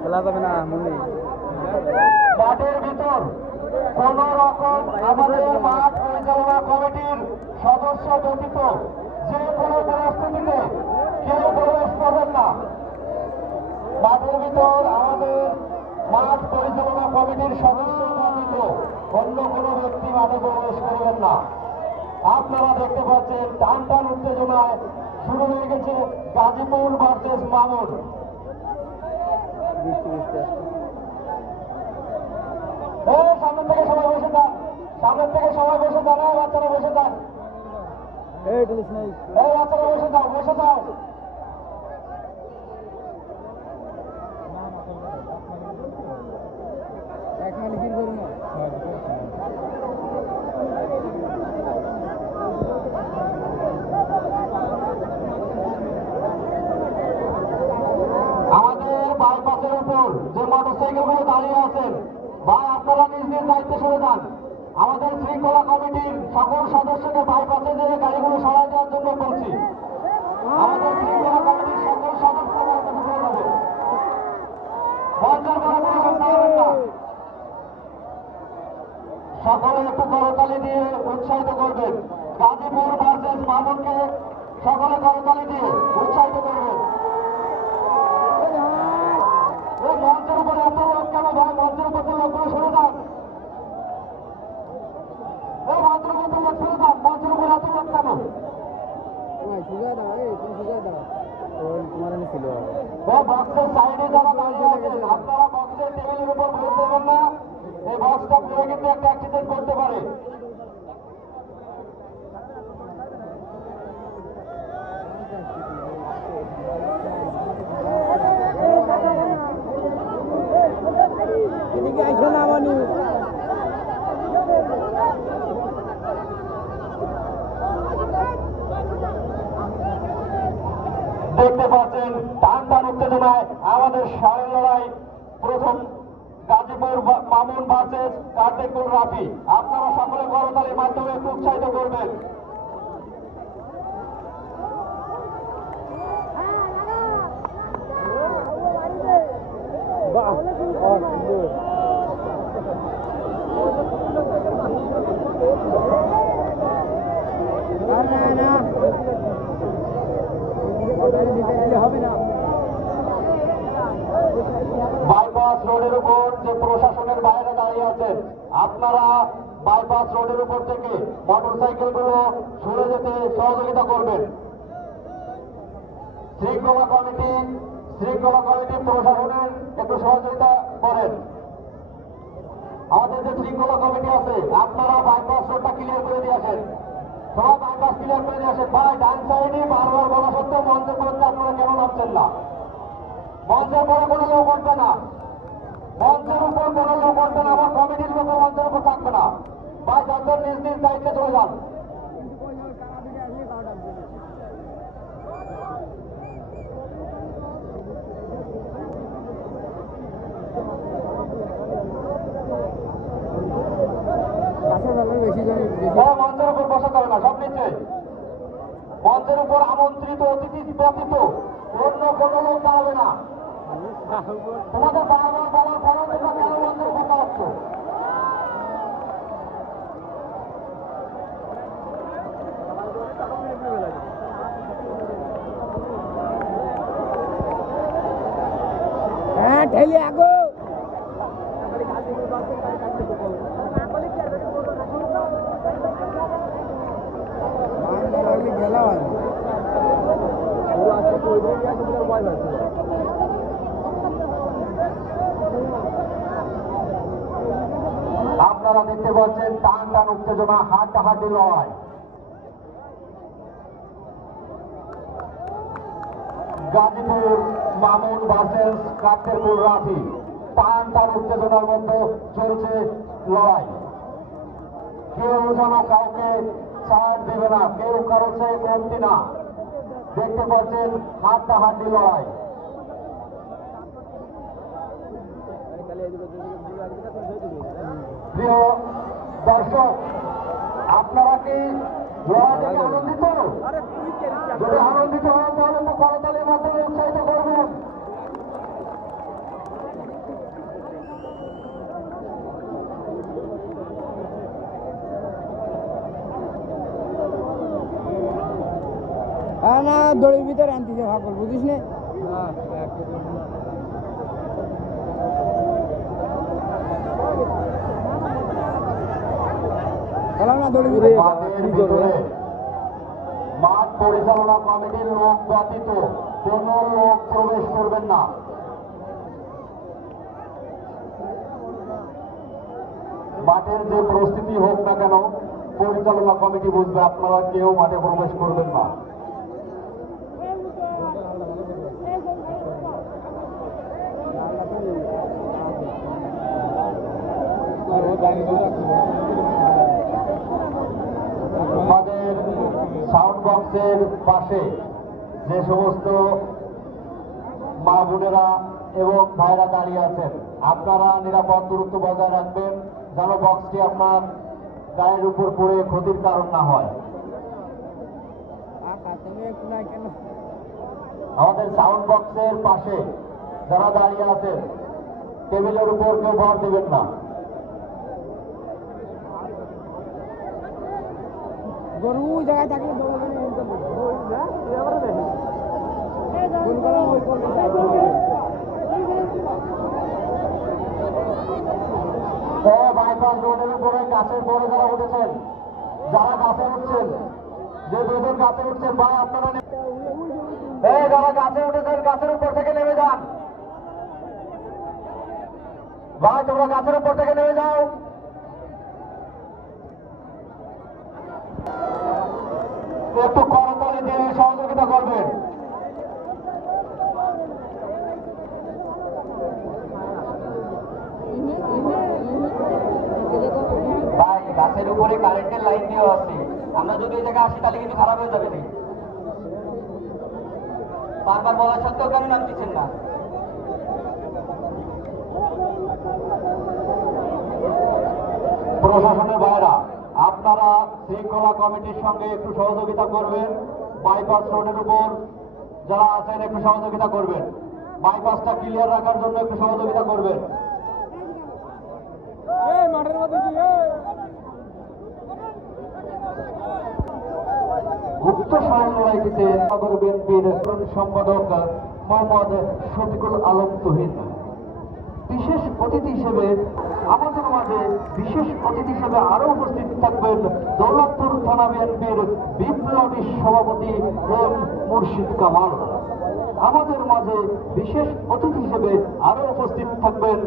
খেলা যাবে না মুন্নি মাঠের ভিতর কোন রকম আমাদের মাঠ পরিচালনা কমিটির সদস্য ব্যতীত যে কোনো পরিস্থিতিতে কেউ প্রবেশ করবেন না। মাঠের ভিতর আমাদের মাঠ পরিচালনা কমিটির সদস্য ব্যতীত অন্য কোনো ব্যক্তি মাঠে প্রবেশ করবেন না। আপনারা দেখতে পাচ্ছেন টান টান উত্তেজনায় শুরু হয়ে গেছে গাজীপুর ভার্সেস মামুন। বৃষ্টি বৃষ্টি ও সামনে থেকে সবাই বসে যান সামনের থেকে সবাই বসে এই বাচ্চারা বসে যান এই এই বাচ্চারা বসে যাও বসে যাও এক মালিকের গরু না আমাদের বাইপাসের উপর যে মোটরসাইকেলগুলো দাঁড়িয়ে আছেন। বা আপনারা নিজ নিজ দায়িত্বে সরে যান। আমাদের শৃঙ্খলা কমিটির সকল সদস্যকে বাইপাসে যে গাড়িগুলো সরাই দেওয়ার জন্য বলছি। আমাদের শৃঙ্খলা কমিটির সকল সদস্য সকলে একটু করতালি দিয়ে উৎসাহিত করবেন। গাজীপুর ভার্সেস মামুনকে সকলে করতালি দিয়ে উৎসাহিত করবেন। মঞ্চের উপরে এত লোক কেন ভাই মঞ্চের উপর লোকগুলো সরে যান এই মঞ্চের উপর লোক সরে যান মঞ্চের উপরে এত লোক কেন বক্সের সাইডে যারা দাঁড়িয়ে আছেন আপনারা বক্সের টেবিলের উপর ভোট দেবেন না। এই বক্সটা পুরো কিন্তু একটা অ্যাক্সিডেন্ট করতে পারে। দেখতে পাচ্ছেন টান উত্তেজনায় আমাদের সাড়ে লড়াই। প্রথম গাজীপুর মামুন ভার্সেস কার্তিকুল রাফি। আপনারা সকলে করতালির মাধ্যমে উৎসাহিত করবেন বাহ ও সুন্দর না না না হবে না বাইপাস রোডের উপর যে প্রশাসনের বাইরে দাঁড়িয়ে আছেন, আপনারা বাইপাস রোডের উপর থেকে মোটরসাইকেলগুলো সরে যেতে সহযোগিতা করবেন। শৃঙ্খলা কমিটি শৃঙ্খলা কমিটি প্রশাসনের একটু সহযোগিতা করেন। আমাদের যে শৃঙ্খলা কমিটি আছে, আপনারা বাইপাস রোডটা ক্লিয়ার করে দিয়ে আসেন। সবাই বাইপাস ক্লিয়ার করে আসে। ভাই, ডান সাইডে বারবার বলা সত্ত্বেও মঞ্চে পড়তে আপনারা কেন নামছেন না? মঞ্চের পরে কোনো লোক উঠবে না। মঞ্চের উপর কোনো লোক উঠবে না। আমার কমিটির লোক মঞ্চের উপর থাকবে না। ভাই যাদের নিজ নিজ দায়িত্বে চলে যান পাশের বেলার বেশি জন বেশি সবাই মঞ্চের উপর বসে যাবে না সব নিচে মঞ্চের উপর আমন্ত্রিত ব্যতীত অন্য লোক না। তোমাদের বারবার বলার তোমরা কেন কথা হ্যাঁ আগো। আপনারা দেখতে পাচ্ছেন টান টান উত্তেজনা, হাড্ডাহাড্ডি লড়াই। গাজীপুর মামুন ভার্সেস কাটেরপুর রাফি টান টান উত্তেজনার মধ্যে চলছে লড়াই। কেউ যেন কাউকে ছাড় দিবে না, কেউ কারও চেয়ে কমতি না। দেখতে পাচ্ছেন হাড্ডাহাড্ডি লড়াই। প্রিয় দর্শক আপনারা কি আনন্দিত? যদি আনন্দিত হন তাহলে করতালির মাধ্যমে উৎসাহিত করবেন হ্যাঁ না দড়ির ভিতরে আনতেছে ভাগল বুঝিস নে? মাঠ পরিচালনা কমিটির লোক ব্যতীত কোন লোক প্রবেশ করবেন না। মাঠের যে পরিস্থিতি হোক না কেন, পরিচালনা কমিটি বুঝবে আপনারা কেউ মাঠে প্রবেশ করবেন না। আমাদের সাউন্ড বক্সের পাশে যে সমস্ত মা বোনেরা এবং ভাইরা দাঁড়িয়ে আছেন, আপনারা নিরাপদ দূরত্ব বজায় রাখবেন, যেন বক্সটি আপনার গায়ের উপর পড়ে ক্ষতির কারণ না হয়। আমাদের সাউন্ড বক্সের পাশে যারা দাঁড়িয়ে আছেন টেবিলের উপর কেউ ভর দেবেন না। গরু ওই জায়গায় থাকলে বাইপাস রোডের উপরে গাছের পরে যারা উঠেছেন যারা গাছে উঠছেন যে দুজন গাছে উঠছেন ভাই আপনারা যারা গাছে উঠেছেন গাছের উপর থেকে নেমে যান। ভাই তোমরা গাছের উপর থেকে নেমে যাও একটু করতালি দিয়ে সহযোগিতা করবেন ভাই গাছের উপরে কারেন্টের লাইন দেওয়া আছে। আমরা যদি এই জায়গায় আসি তাহলে কিন্তু খারাপ হয়ে যাবে নাকি বারবার বলা সত্ত্বেও কেন নাম দিচ্ছেন না? প্রশাসনের বাইরা আপনারা শৃঙ্খলা কমিটির সঙ্গে একটু সহযোগিতা করবেন। বাইপাস রোডের উপর যারা আছেন একটু সহযোগিতা করবেন। বাইপাসটা ক্লিয়ার রাখার জন্য একটু সহযোগিতা করবেন। মাঠের মধ্যে স্মরণ লড়াইটিতে নগর বিএনপির সম্পাদক মোহাম্মদ শফিকুল আলম তুহিন। বিশেষ অতিথি হিসেবে আমাদের মাঝে বিশেষ অতিথি হিসেবে আরও উপস্থিত থাকবেন দৌলতপুর থানা বিএনপির বিপ্লবী সভাপতি এম মুর্শিদ কামাল। আমাদের মাঝে বিশেষ অতিথি হিসেবে আরও উপস্থিত থাকবেন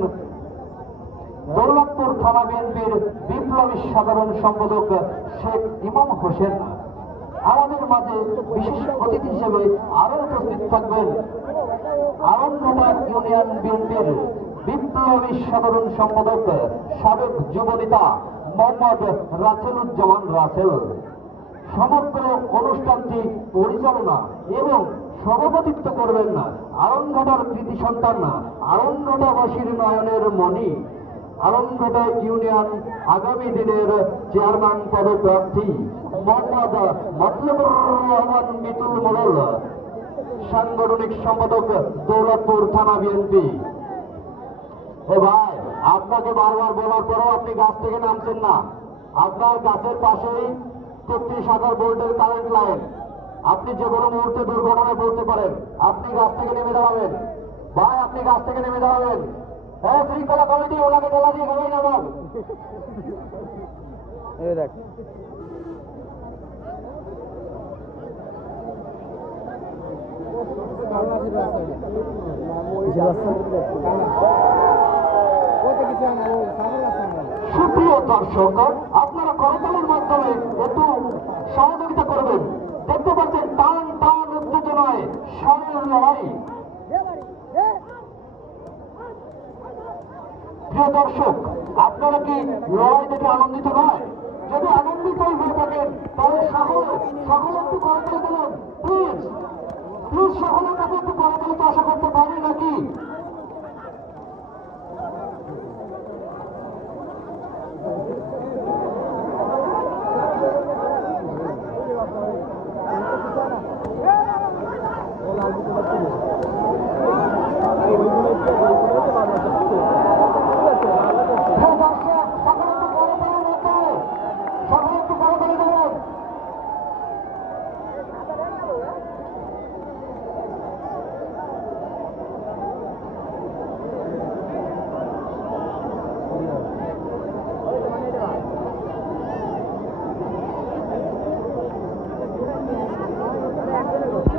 দৌলতপুর থানা বিএনপির বিপ্লবী সাধারণ সম্পাদক শেখ ইমাম হোসেন। আমাদের মাঝে বিশেষ অতিথি হিসেবে আরও উপস্থিত থাকবেন আনন্দবাগ ইউনিয়ন বিএনপির বিপ্লবী সাধারণ সম্পাদক, সাবেক যুবনেতা মোহাম্মদ রাসেলুজ্জামান রাসেল। সমগ্র অনুষ্ঠানটি পরিচালনা এবং সভাপতিত্ব করবেন আরঙ্গটার কৃতি সন্তান না আরঙ্গটাবাসীর নয়নের মণি। আরঙ্গটা ইউনিয়ন আগামী দিনের চেয়ারম্যান পদপ্রার্থী মোহাম্মদ মতলবুর রহমান মিতুল মোড়ল। সাংগঠনিক সম্পাদক দৌলতপুর থানা বিএনপি। ও ভাই, আপনাকে বারবার বলার পরেও আপনি গাছ থেকে নামছেন না। আপনার গাছের পাশেই তেত্রিশ হাজার ভোল্টের কারেন্ট লাইন। আপনি যে কোনো মুহূর্তে দুর্ঘটনায় পড়তে পারেন। আপনি গাছ থেকে নেমে দাঁড়াবেন। ভাই, আপনি গাছ থেকে নেমে দাঁড়াবেন। হ্যাঁ শৃঙ্খলা কমিটি ওনাকে দিয়ে এই দেখ। সুপ্রিয় দর্শক আপনারা করতালির মাধ্যমে একটু সহযোগিতা করবেন। দেখতে পাচ্ছেন টান টান উত্তেজনায় স্বরের লড়াই। প্রিয় দর্শক আপনারা কি লড়াই দেখে আনন্দিত নয়? যদি আনন্দিতই হয়ে থাকেন, তাহলে সকল সকল একটু করে দিলেন। প্লিজ প্লিজ সকলের কাছে একটু করতালি তো আশা করতে পারি নাকি?